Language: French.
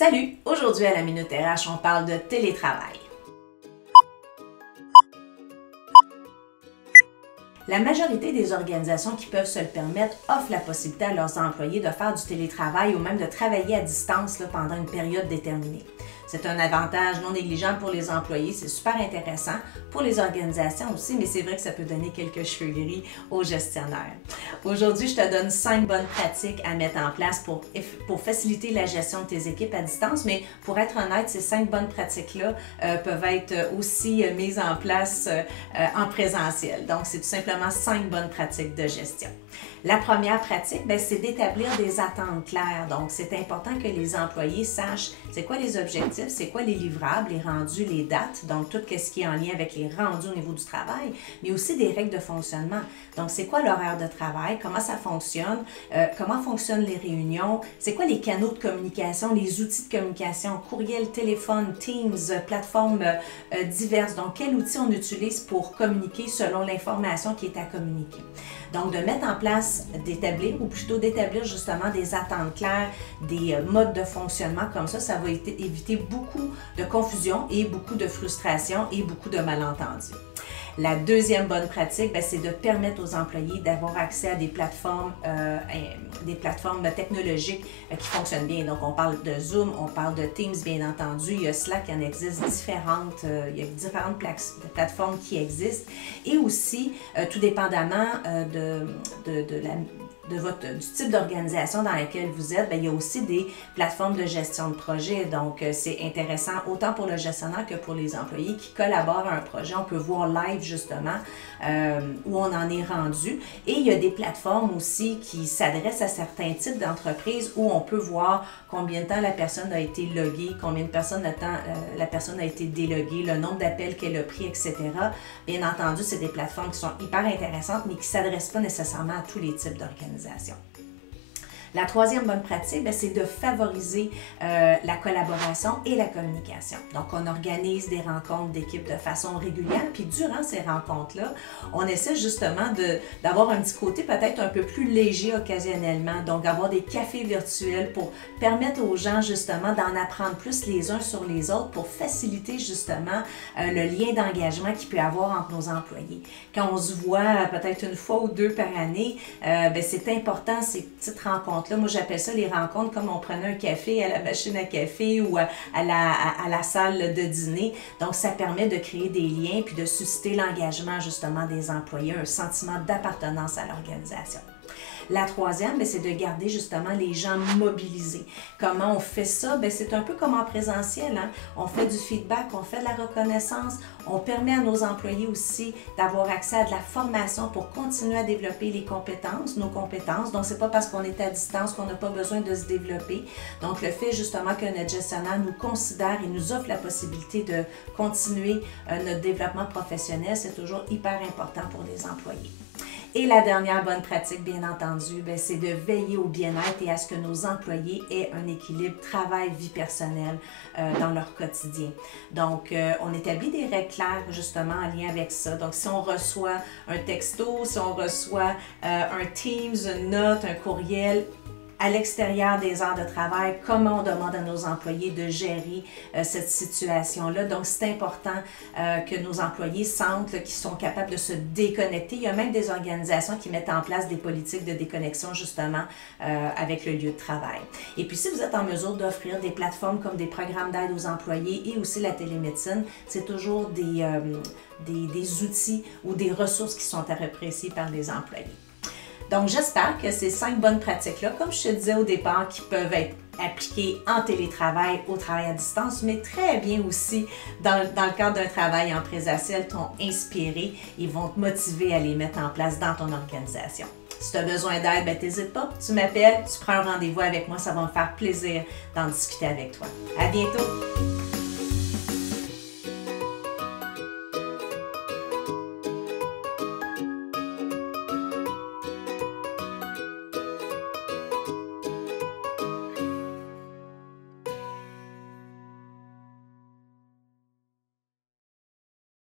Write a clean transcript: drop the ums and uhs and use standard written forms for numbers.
Salut! Aujourd'hui à la Minute RH, on parle de télétravail. La majorité des organisations qui peuvent se le permettre offrent la possibilité à leurs employés de faire du télétravail ou même de travailler à distance pendant une période déterminée. C'est un avantage non négligeable pour les employés, c'est super intéressant pour les organisations aussi, mais c'est vrai que ça peut donner quelques cheveux gris aux gestionnaires. Aujourd'hui, je te donne 5 bonnes pratiques à mettre en place pour faciliter la gestion de tes équipes à distance, mais pour être honnête, ces 5 bonnes pratiques-là peuvent être aussi mises en place en présentiel. Donc, c'est tout simplement 5 bonnes pratiques de gestion. La première pratique, c'est d'établir des attentes claires. Donc, c'est important que les employés sachent c'est quoi les objectifs, c'est quoi les livrables, les rendus, les dates, donc tout ce qui est en lien avec les rendus au niveau du travail, mais aussi des règles de fonctionnement. Donc, c'est quoi l'horaire de travail, comment ça fonctionne, comment fonctionnent les réunions, c'est quoi les canaux de communication, les outils de communication, courriel, téléphone, Teams, plateformes diverses. Donc, quel outil on utilise pour communiquer selon l'information qui est à communiquer. Donc, de mettre en place, d'établir ou plutôt d'établir justement des attentes claires, des modes de fonctionnement comme ça va éviter beaucoup de confusion et beaucoup de frustration et beaucoup de malentendus. La deuxième bonne pratique, c'est de permettre aux employés d'avoir accès à des plateformes technologiques qui fonctionnent bien. Donc, on parle de Zoom, on parle de Teams, bien entendu. Il y a Slack, il y en existe différentes. Il y a différentes plateformes qui existent. Et aussi, tout dépendamment du type d'organisation dans laquelle vous êtes, il y a aussi des plateformes de gestion de projet. Donc, c'est intéressant autant pour le gestionnaire que pour les employés qui collaborent à un projet. On peut voir live justement où on en est rendu. Et il y a des plateformes aussi qui s'adressent à certains types d'entreprises où on peut voir combien de temps la personne a été loguée, combien de temps la personne a été déloguée, le nombre d'appels qu'elle a pris, etc. Bien entendu, c'est des plateformes qui sont hyper intéressantes, mais qui ne s'adressent pas nécessairement à tous les types d'organisations. La troisième bonne pratique, c'est de favoriser la collaboration et la communication. Donc, on organise des rencontres d'équipe de façon régulière, puis durant ces rencontres-là, on essaie justement d'avoir un petit côté peut-être un peu plus léger occasionnellement, donc avoir des cafés virtuels pour permettre aux gens justement d'en apprendre plus les uns sur les autres pour faciliter justement le lien d'engagement qu'il peut y avoir entre nos employés. Quand on se voit peut-être une fois ou deux par année, c'est important ces petites rencontres. Moi, j'appelle ça les rencontres comme on prenait un café à la machine à café ou à la salle de dîner. Donc, ça permet de créer des liens puis de susciter l'engagement justement des employés, un sentiment d'appartenance à l'organisation. La troisième, c'est de garder justement les gens mobilisés. Comment on fait ça? C'est un peu comme en présentiel. On fait du feedback, on fait de la reconnaissance, on permet à nos employés aussi d'avoir accès à de la formation pour continuer à développer nos compétences. Donc, c'est pas parce qu'on est à distance qu'on n'a pas besoin de se développer. Donc, le fait justement que notre gestionnaire nous considère et nous offre la possibilité de continuer notre développement professionnel, c'est toujours hyper important pour les employés. Et la dernière bonne pratique, bien entendu, c'est de veiller au bien-être et à ce que nos employés aient un équilibre travail-vie personnelle dans leur quotidien. Donc, on établit des règles claires justement en lien avec ça. Donc, si on reçoit un texto, si on reçoit un Teams, une note, un courriel, à l'extérieur des heures de travail, comment on demande à nos employés de gérer cette situation-là. Donc, c'est important que nos employés sentent qu'ils sont capables de se déconnecter. Il y a même des organisations qui mettent en place des politiques de déconnexion justement avec le lieu de travail. Et puis, si vous êtes en mesure d'offrir des plateformes comme des programmes d'aide aux employés et aussi la télémédecine, c'est toujours des outils ou des ressources qui sont appréciées par les employés. Donc, j'espère que ces 5 bonnes pratiques-là, comme je te disais au départ, qui peuvent être appliquées en télétravail, au travail à distance, mais très bien aussi dans le cadre d'un travail en présentiel, t'ont inspiré et vont te motiver à les mettre en place dans ton organisation. Si tu as besoin d'aide, n'hésite pas, tu m'appelles, tu prends un rendez-vous avec moi, ça va me faire plaisir d'en discuter avec toi. À bientôt!